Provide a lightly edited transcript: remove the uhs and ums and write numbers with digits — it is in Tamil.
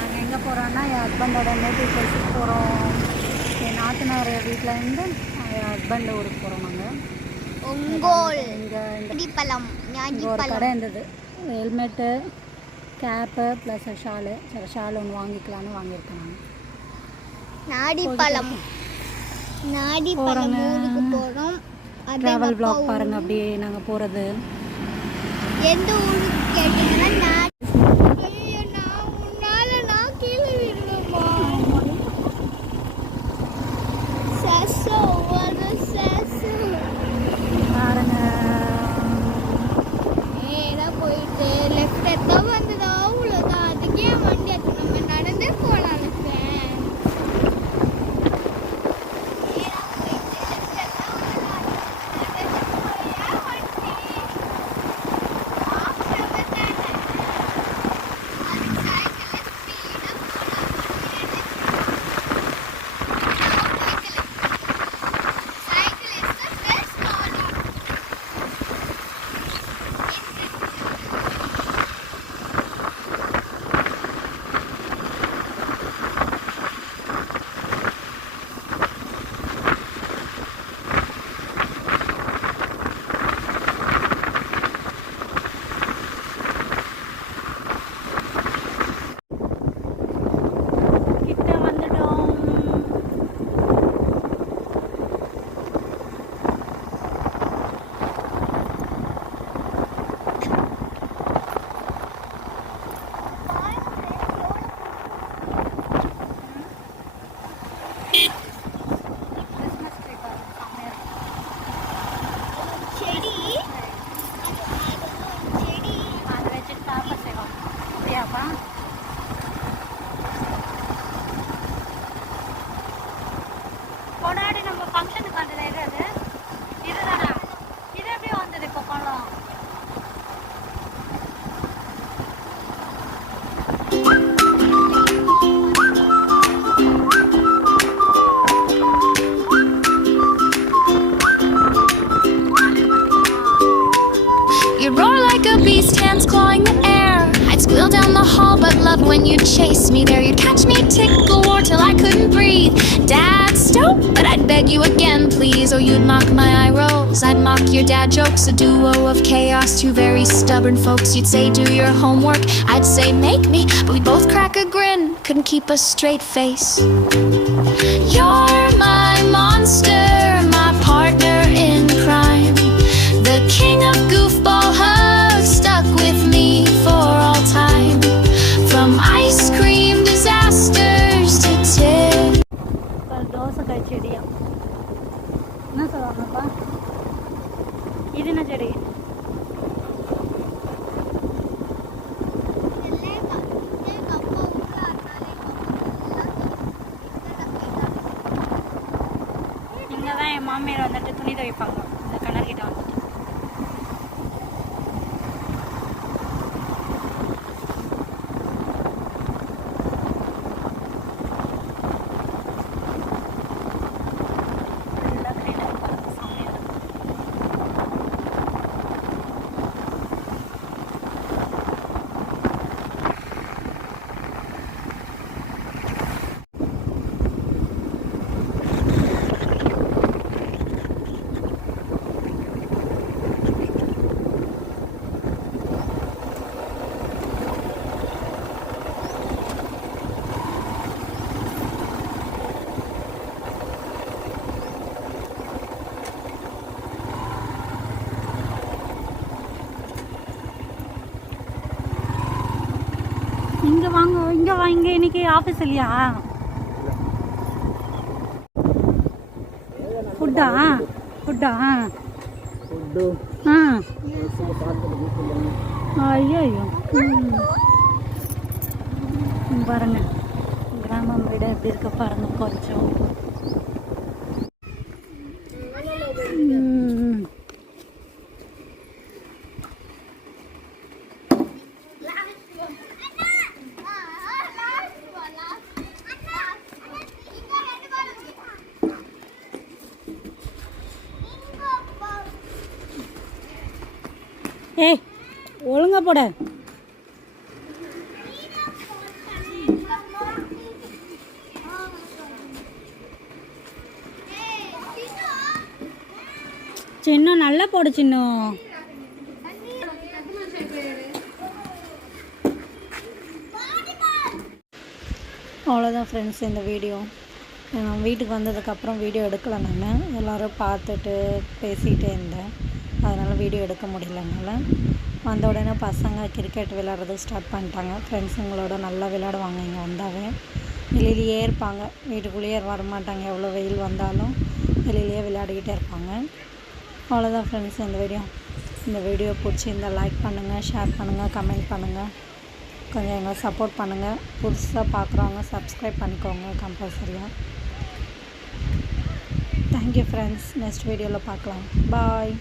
நாங்கள் எங்கே போகிறோன்னா என் ஹஸ்பண்டோட நேட்டிவ் பிளேஸுக்கு போகிறோம். என் நாத்தனார் வீட்டிலேருந்து என் ஹஸ்பண்ட் ஊருக்கு போகிறோம். நாங்கள் இங்கே ஒரு கடை இருந்தது, ஹெல்மெட்டு கேப்பு ப்ளஸ் ஷாலு. சரி, ஷால் ஒன்று வாங்கிக்கலான்னு வாங்கியிருக்கேன். நாடி போகிறோங்க. போகிறோம். ட்ராவல் வ்ளாக் பாருங்கள் அப்படியே நாங்கள் போகிறது. எந்த ஊருக்கு கேட்டிங்கன்னா போயிட்டு லெஃப்ட் எடுத்தா வந்ததா அவ்வளோதான். அதுக்கே வண்டி எடுத்து நம்ம நடந்தே போகலாம். கொண்டாடி நம்ம ஃபங்க்ஷனுக்கு வந்தது எது அது? இதுதானா? இது எப்படி வந்தது இப்போ பழம்? You roar like a beast, hands clawing the air. I'd squeal down the hall, but love when you'd chase me there. You'd catch me, tickle war till I couldn't breathe. Dad, stop, but I'd beg you again, please. Oh, you'd mock my eye rolls, I'd mock your dad jokes. A duo of chaos, two very stubborn folks. You'd say, do your homework, I'd say, make me. But we'd both crack a grin, couldn't keep a straight face. You're my monster, my partner in crime. The king of goofball hugs, stuck with me for all time. From ice cream disasters to tip. தோசைக்காய் செடியா? என்ன சொல்லுவாங்கப்பா? இது என்ன செடி? இங்கே தான் என் மாமியார் வந்துட்டு துணி துவைப்பாங்க, இந்த கிணறுகிட்ட வந்துட்டு. இங்கே வாங்க, இங்கே வாங்க. இன்னைக்கு ஆஃபீஸ் இல்லையா? ஃபுட்டா? ஐயோ பாருங்க, கிராமம் விட எப்படி இருக்க பாருங்க கொஞ்சம். ஏய், ஒழுங்கா போட. சின்னம் நல்லா போடு சின்னம். அவ்வளோதான் ஃப்ரெண்ட்ஸ் இந்த வீடியோ. நான் வீட்டுக்கு வந்ததுக்கப்புறம் வீடியோ எடுக்கலை. நான் எல்லோரும் பார்த்துட்டு பேசிகிட்டே இருந்தேன், அதனால் வீடியோ எடுக்க முடியல என்னால். வந்த உடனே பசங்க கிரிக்கெட் விளையாடுறது ஸ்டார்ட் பண்ணிட்டாங்க. ஃப்ரெண்ட்ஸுங்களோட நல்லா விளையாடுவாங்க. இங்கே வந்தாவே வெளியிலேயே இருப்பாங்க, வீட்டுக்குள்ளேயே வரமாட்டாங்க. எவ்வளோ வெயில் வந்தாலும் வெளியிலேயே விளையாடிக்கிட்டே இருப்பாங்க. அவ்வளோதான் ஃப்ரெண்ட்ஸ் இந்த வீடியோ பிடிச்சிருந்தால் லைக் பண்ணுங்கள், ஷேர் பண்ணுங்கள், கமெண்ட் பண்ணுங்கள். கொஞ்சம் எங்களை சப்போர்ட் பண்ணுங்கள். புதுசாக பார்க்குறவங்க சப்ஸ்கிரைப் பண்ணிக்கோங்க கம்பல்சரியாக. Thank you friends. நெக்ஸ்ட் வீடியோவில் பார்க்கலாம். பாய்.